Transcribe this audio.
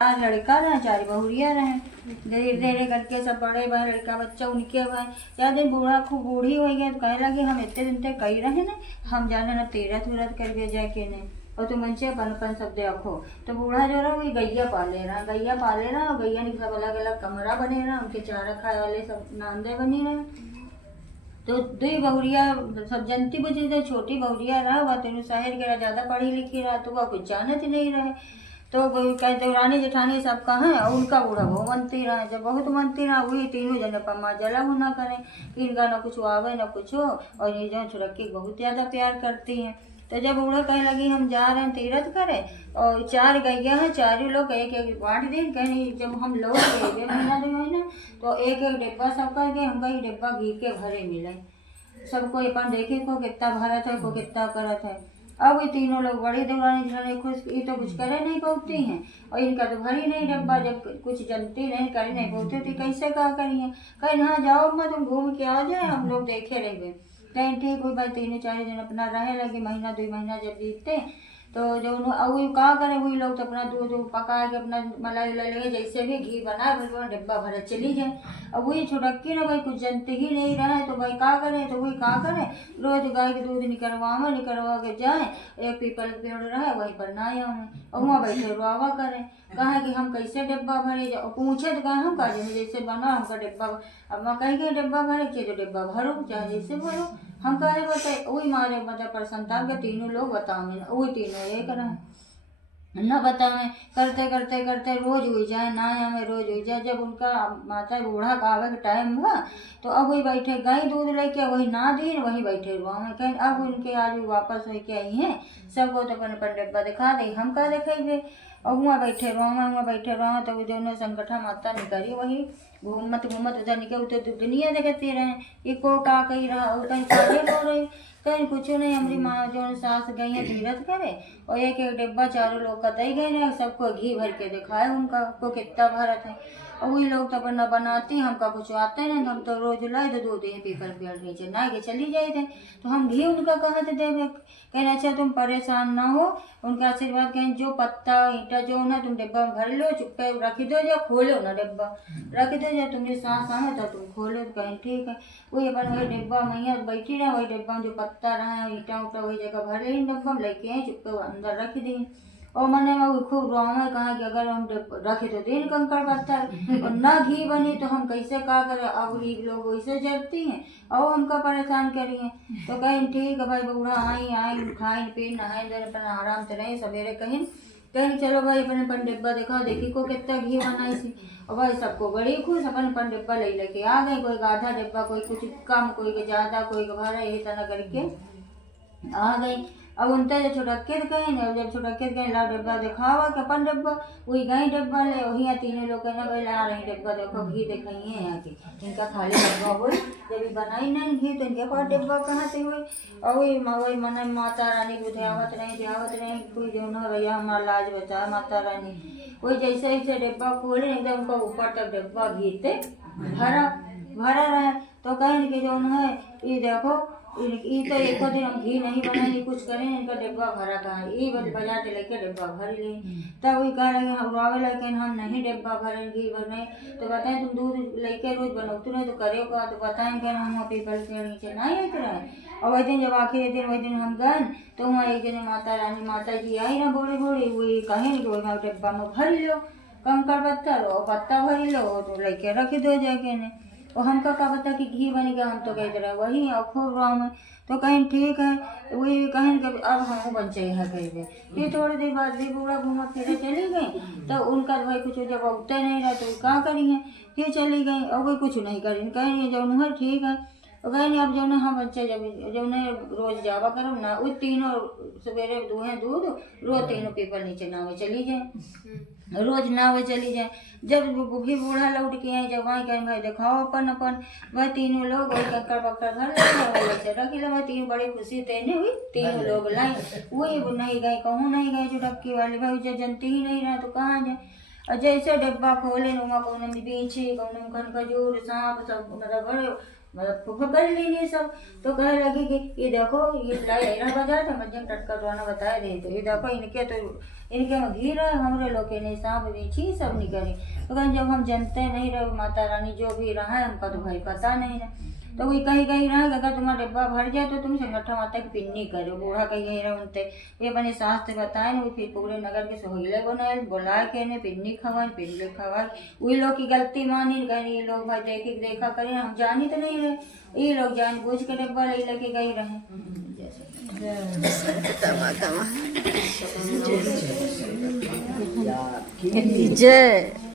चार लड़का रहे, चार बहुरिया रहे। धीरे धीरे करके सब बड़े भाई लड़का बच्चा उनके भाई चार दिन बूढ़ा खूब बूढ़ी हो गया। तो कहे लगे हम इतने दिन तक कही रहे ना, हम जाने ना तीरथ उरथ करके जाके ने और तुम मंचे अपन अपन सब देखो। तो बूढ़ा जो रहा वही गैया पाले रहा, गैया पाले रहा और गैया ने सब अलग अलग कमरा बने रहा, उनके चारा खाए वाले सब नांदे बनी रहे। तो दुई बहुरिया सब जनती बुझी थे, छोटी बहुरिया रहा वह तेन शहर के ज्यादा पढ़ी लिखी रहा, तो वह कुछ जानत नहीं रहे। तो कहते रानी जेठानी सब कहें और उनका बूढ़ा बहु मनती रहा। जब बहुत मनती रहा वही तीनों जने पम्मा जला ना करें कि इनका न कुछ आवे न कुछ हो, और ये जो छुड़क्की बहुत ज़्यादा प्यार करती हैं। तो जब बूढ़ा कहे लगी हम जा रहे हैं तीरथ करें और चार गैया हैं, चारों लोग एक एक बांट दें। कहीं जब हम लोग गए महीना 2 महीना तो एक एक डिब्बा सब कर गए, हमका एक डिब्बा घी के भरे मिले। सबको अपन देखे को कितना भरत है को कितना करत है। अब ये तीनों लोग बड़ी दौरानी जिन्होंने खुश ये तो कुछ करे नहीं पहुँचती हैं और इनका तो भरी नहीं डब्बा, जब कुछ जनती नहीं करे नहीं पहुँचते तो कैसे क्या करिए। कहीं हाँ जाओ अम्मा तुम घूम के आ जाए, हम लोग देखे रहेंगे। कहीं ठीक हुई भाई, 3-4 दिन अपना रहे लगे। महीना 2 महीना जब बीतते तो जो वही कहा करे वही लोग तो अपना दूध पका के अपना मलाई उलाई लगे जैसे भी घी बनाए बिल्कुल डिब्बा भरे चली जाए। अब वही छुटक्की ना भाई कुछ जनते ही नहीं रहे, तो भाई क्या करें, तो वही क्या करें रोज गाय के दूध निकलवा के जाए। एक पीपल पेड़ रहे वहीं पर ना आए और वहाँ बैठे रुआवा करें, कहा कि हम कैसे डिब्बा भरे जाओ। पूछे तो कहा हम कहा जैसे बना हमका डिब्बा, अब मैं कहीं गए डिब्बा भरे कि तो डिब्बा भरो चाहे जैसे भरो। हम कहे बताए वही मारे मतलब प्रसन्नता के तीनों लोग बतावे वही तीनों एक रहे न बतावे। करते करते करते रोज हुई जाए ना हमें रोज हुई जाए। जब उनका माता बूढ़ा का आवे का टाइम हुआ तो अब वही बैठे गाय दूध लेके वही ना दी वही बैठे रुआ में कहीं अब उनके आज वापस हो के आई हैं। सबको तो अपन अपन डिब्बा दिखा दे, हम का दिखेंगे। और वहाँ बैठे रुआ तो दोनों संगठा माता निकली वही घूमत उधर निकल तो दुनिया देखते रहे कि को का कही रहा और कहीं सारे रो रहे कहीं कुछ नहीं। हमारी माँ जो सास गई है तीरथ करे और एक एक डिब्बा चारों लोग का दे गए ना, सबको घी भर के दिखाए उनका को कितना भरत है। और वही लोग तो अपना बनाती हमका कुछ आते नहीं, हम तो रोज लाए तो दूध पीपल पेड़ नीचे ना के चली जाए थे। तो हम घी उनका कहाँ से देवे। कहना अच्छा तुम परेशान ना हो, उनका आशीर्वाद कहें जो पत्ता ईंटा जो ना तुम डिब्बा में भर लो चुप्पे रख दो या खोलो ना डिब्बा रख दो या तुम्हें सांस आए तो तुम खोलो। तो कहें ठीक है। वही अपन वही डिब्बा मैया बैठी रहा वही डिब्बा में जो पत्ता रहा ईंटा उटा वही जगह भर ले डिब्बा में लेके आए चुप्पे अंदर रख दिए। और मैंने वो खूब रोना कहा कि अगर हम रखे तो दिन कंकड़ पत्थर और ना घी बनी तो हम कैसे क्या करें। अब गरीब लोग वैसे जरती हैं और हमका परेशान करिए। तो कहीं ठीक है भाई बूढ़ा आई खाए पी नहाए दे अपना आराम से रहे। सवेरे कहीं चलो भाई अपन अपन डिब्बा देखा देखी को कितना घी बनाई थी और भाई सबको बड़ी खुश अपन अपन डिब्बा ले लेके आ गए। कोई आधा डिब्बा कोई कुछ कम कोई ज्यादा कोई भरा यही तरह करके आ गई। अब उनते जो छुटक्के गए ना जब छुटक्के गए ला डिब्बा दिखावा कि अपन डिब्बा वही गई डिब्बा ले वही तीनों लोग कहना भाई ला रही डिब्बा देखो घी दिखाइए यहाँ की इनका खाली डिब्बा हुई जब बनाई नहीं घी तो इनके पास डिब्बा कहाँ से हुई। और वही मन माता रानी को ध्यावत रहे कोई जो ना भैया हमारा लाज बचा माता रानी। कोई जैसे जैसे डिब्बा खोले एकदम उनका ऊपर तक डिब्बा घी से भरा रहे। तो कहें कि जो है ये देखो ये तो एक दिन हम घी नहीं बनाए कुछ करें इनका डिब्बा भरा कहा ये बाजार से लेके डिब्बा भर ले। तब वही कह रहे हम रोवे लेकिन हम नहीं डिब्बा भरे घी भरने। तो बताएं तुम दूध लेके रोज बनोते रहे तो करे का तो बताएं क्या हम पीपल के नीचे नहीं आते रहे। और वही दिन जब आखिरी दिन वही दिन हम गए तो वहाँ एक दिन माता रानी माता जी आई ना बोले वही कहें कि वही डिब्बा में भर लो कंकड़ पत्थर और पत्ता भर लो तो लेके रख दो जाके ने। और हमका क्या पता कि घी बन गया, हम तो कहते रहे वही और खूब रहा में। तो कहीं ठीक है वही कहें कि अब हमको बन चाहिए कहीं फिर थोड़ी देर बाद भी बूढ़ा घूमा फिर चली गई। तो उनका भाई कुछ जब उगते नहीं रहा तो क्या करी है फिर चली गई और कोई कुछ नहीं करी कहें जो है ठीक है। और कहें अब जो ना हम बच्चे जब नहीं रोज जावा करो ना वो तीनों सवेरे दुहे दूध रोज तीनों पीपल नीचे नावे चली जाए रोज नावे चली जाए। जब भी बूढ़ा लौट के आए जब वहाँ कहें भाई दिखाओ अपन वह तीनों लोग वही कक्कर पक्कर घर ले रख ले वह तीन बड़ी खुशी तेने हुई तीनों लोग लाई वही नहीं गए कहूँ नहीं गए जो डक्की वाले भाई जो जनती ही नहीं रहा तो कहाँ जाए। और जैसे डिब्बा खोले नुमा कौन में बीछी कौन खन खजूर सांप सब मतलब बड़े मतलब पकड़ ली सब। तो कहे लगी कि ये देखो ये लाइना बाजार था मध्यम टटकटवाना बताया दे, तो ये देखो इनके में घी रहे हमरे लोग के नहीं सांप नीची सब निकले। तो कहें जब हम जानते नहीं रहे माता रानी जो भी रहा है हमका तो भाई पता नहीं है। तो वही कहीं कहीं रहा अगर तुम्हारा डिब्बा भर जाए तो तुम संगठन माता की पिन्नी करो। बूढ़ा कहीं रहे उनते ये अपने शास्त्र बताए ना, फिर पूरे नगर के सोहिले बनाए बुलाए के ने पिन्नी खवाए पिन्नी खवाए। वही लोग की गलती मानी कहीं ये लोग भाई देखा करें हम जानी तो नहीं रहे, ये लोग जान बूझ के डिब्बा लेके गई रहे। जय